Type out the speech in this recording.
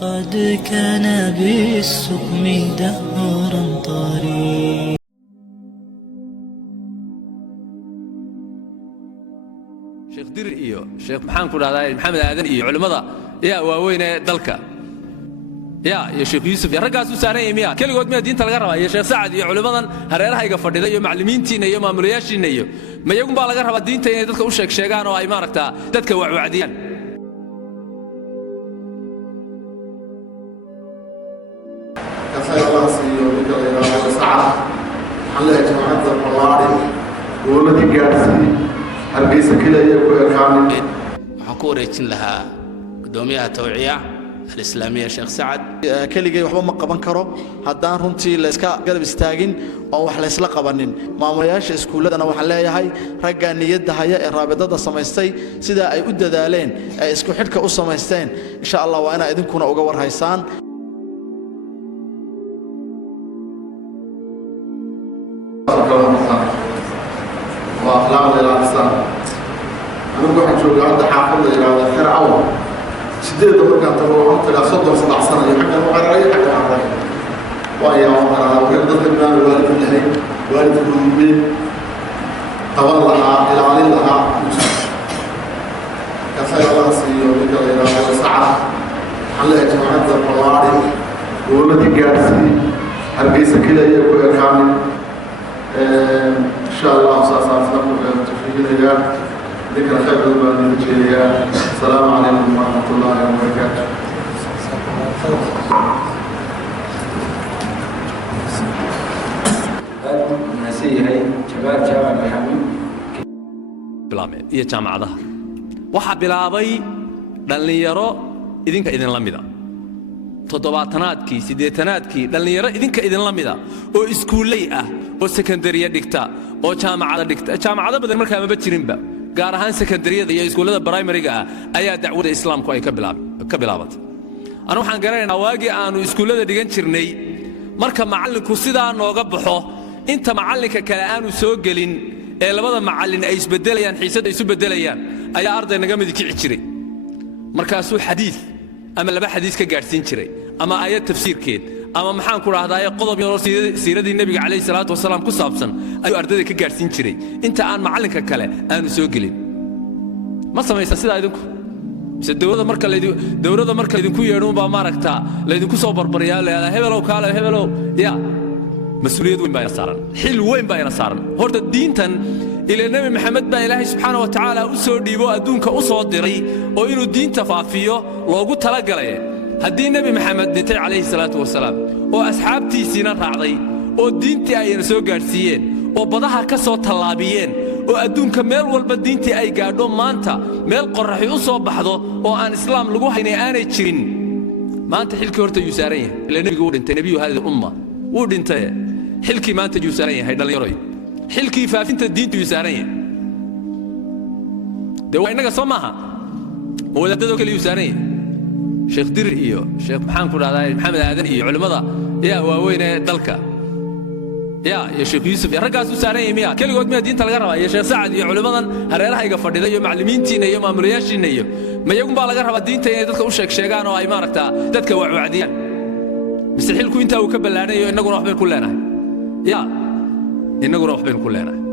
قد كان بالسقم دهرا طريق. شيخ دير إيو شيخ محمد آدن إيو علماء يا واوين دلكا يا شيخ يوسف يا رجال سوسانة ميا كل قد ما دين تلقى يا شيخ سعد يا علماء هريرها يقفل ده يا معلمين تينا يا مامورياشين يا ما يقوم بالغرها الدين تينا تدك وشك شجعان وأي ماركتا تدك وعديان. كفاية الله سيئو بك الله وسعى حلا جماعة القوارب والذي جالسي هربيس كلا يكون كامل. حكورة لها قدوميها توعية الإسلامية شيخ سعد كل جاي وحبا مقبن كرو هدان رنتي لسكا قلب استاجين أو وحلا يسلا قبنين ما مياش إسكولة أنا وحلا هاي رجع نيد هاي الرابطة السماستي سيدا أي أدى دالين إسكو حركة السماستين إن شاء الله وأنا إذن كنا أجور هايسان. وأخلاق الإنسان أنا بقول حنشوف عند حافظ إلى الخير أول شديد مركان تروح تلا صدق 17 سنة حتى المقررية حتى المقررية ويا عمرها ويرد ابن الوالد الهي والد الأمين تولها إلى علي لها كفاية الله سيئو بك الله وسعى حلا جماعة القوارب والذي جالسي هربيس كلا يكون كامل. إن شاء الله سأصنعكم تفيدين ذكر خير البلد الجيلية. السلام عليكم ورحمة الله وبركاته. نسيهي شباب جامعة محمد بلامي يا جامعة ده واحد بلابي دلنيرو إذنك إذن لمدا تضباطناتكي سيديتناتكي دلنيرو إذنك إذن لمدا أو إسكولية أو سكندرية دكتا أو جامعة دكتا جامعة بدل مركز ما بتشرين بقى gaar ahaan secondaryada iyo iskuulada primary-ga ah ayaa dacwada islaamku ay ka bilaabatay anu waxaan garanaynaa waagi aanu iskuulada dhigan jirnay marka macallinku sidaa nooga baxo inta macallinka kale aanu soo gelin ee labada macallin ay isbedelayaan xiisad ay isu bedelayaan ayaa arday naga mid kici jiray markaasuu xadiis ama laba xadiis ka gaarsiin jiray ama ayad tafsiirkeed ama maxaan ku raahdaa qodob yar oo siiradii nabiga kaleey salaatu wasalaam ku saabsan ayuu ardayda ka gaarsiin jiray inta aan macallinka kale aanu soo gelin ma samaysan sida idinku mise dawladda marka idinku yeedho baa maaragta la idinku soo barbariyaa leeyahay hebelow kaale hebelow ya mas'uuliyad weyn baa saaran xil weyn baa saaran horta diintan ilaa nabi maxamed baa ilaahay subxaanahu wa tacaala u soo dhiibo adduunka u soo diray oo inuu diinta faafiyo loogu talagalay haddii nabi maxamed dhintay calayhi salaatu wasalaam oo asxaabtiisiina raacday oo diintii ayna soo gaarsiiyeen oo badaha ka soo tallaabiyeen oo adduunka meel walba diintii ay gaadho maanta meel qorraxi u soo baxdo oo aan islaam lagu haynay aanay jirin maanta xilkii horta yuu saaran yahay ilaa nebigu uu dhintay nebiyu haadihi umma wuu dhintay xilkii maanta yuu saaran yahay dhallinyaroy xilkii faafinta diintu yuu saaran yahay dee waa innaga soo maaha wadaadadoo kale yuu saaran yahay شيخ دير إيو شيخ محمد آدن إيو علماء يا واوين دلكا يا شيخ يوسف يا رجال سوسانة ميا كل قد ما دين تلقى يا شيخ سعد يا علماء هريرها يقفل ده يا معلمين تينا يا مامورياشين يا ما يقوم بالغرها الدين تينا تدك وشك شجعان وأي ماركتا تدك وعديان مستحيل كون أنت وكبل لنا إنه نروح بين كلنا يا إنه نروح بين كلنا